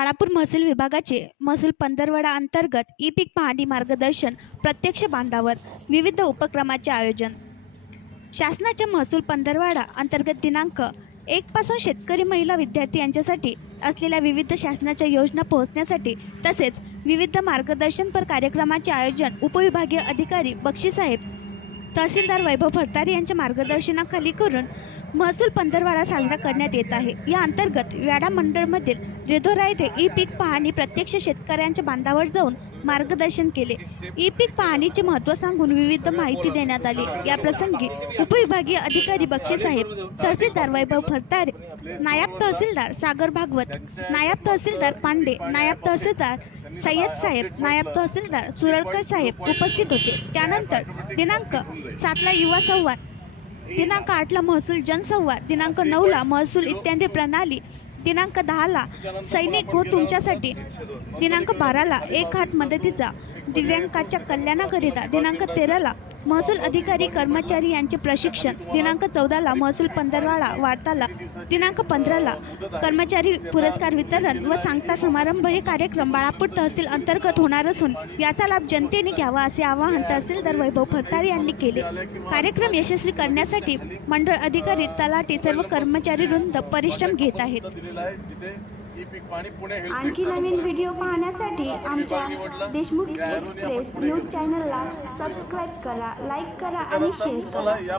बाळापूर महसूल विभागाचे महसूल पंधरवडा अंतर्गत ई पीक पाहणी मार्गदर्शन प्रत्यक्ष बांधावर विविध उपक्रमाचे आयोजन. शासनाच्या महसूल पंधरवडा अंतर्गत दिनांक 1 पासून शेतकरी, महिला, विद्यार्थी यांच्यासाठी असलेल्या विविध शासनाच्या योजना पोहोचण्यासाठी तसेच विविध मार्गदर्शनपर कार्यक्रमाचे आयोजन उपविभागीय अधिकारी बक्षीसाहेब तहसीलदार वैभव फडतारे यांच्या मार्गदर्शनाखाली करून महसूल पंधरवडा साजरा करण्यात येत आहे. या अंतर्गत व्याडा मंडळमधील रिधोरा येथे ई पीक पाहणी प्रत्यक्ष शेतकऱ्यांच्या बांधावर जाऊन मार्गदर्शन केले. ई पीक पाहणीचे महत्त्व सांगून विविध माहिती देण्यात आली. या प्रसंगी उपविभागीय अधिकारी बक्षीसाहेब, तहसीलदार वैभव फडतारे, नायब तहसीलदार सागर भागवत, नायब तहसीलदार पांडे, नायब तहसीलदार सय्यद साहेब, नायब तहसीलदार सुरळकर साहेब उपस्थित होते. त्यानंतर दिनांक 7 ला युवा संवाद, दिनांक 8 ला महसूल जनसंवाद, दिनांक 9 ला महसूल इत्यादी प्रणाली, दिनांक 10 ला सैनिक हो तुमच्यासाठी, दिनांक 12 ला एक हात मदतीचा दिव्यांगाच्या कल्याणाकरिता, दिनांक 13 ला महसूल अधिकारी कर्मचारी यांचे प्रशिक्षण, दिनांक 14 ला महसूल पंधरवडा वार्तालाप, दिनांक 15 ला कर्मचारी पुरस्कार वितरण व सांगता समारंभ. हे कार्यक्रम बाळापूर तहसील अंतर्गत होणार असून याचा लाभ जनतेने घ्यावा असे आवाहन तहसीलदार वैभव फडतारे यांनी केले. कार्यक्रम यशस्वी करण्यासाठी मंडळ अधिकारी, तलाठी, सर्व कर्मचारी वृंद परिश्रम घेत आहेत. आणखी नवीन व्हिडिओ पाहण्यासाठी आमच्या देशमुख एक्सप्रेस न्यूज चॅनलला सबस्क्राईब करा, लाईक करा आणि शेअर करा.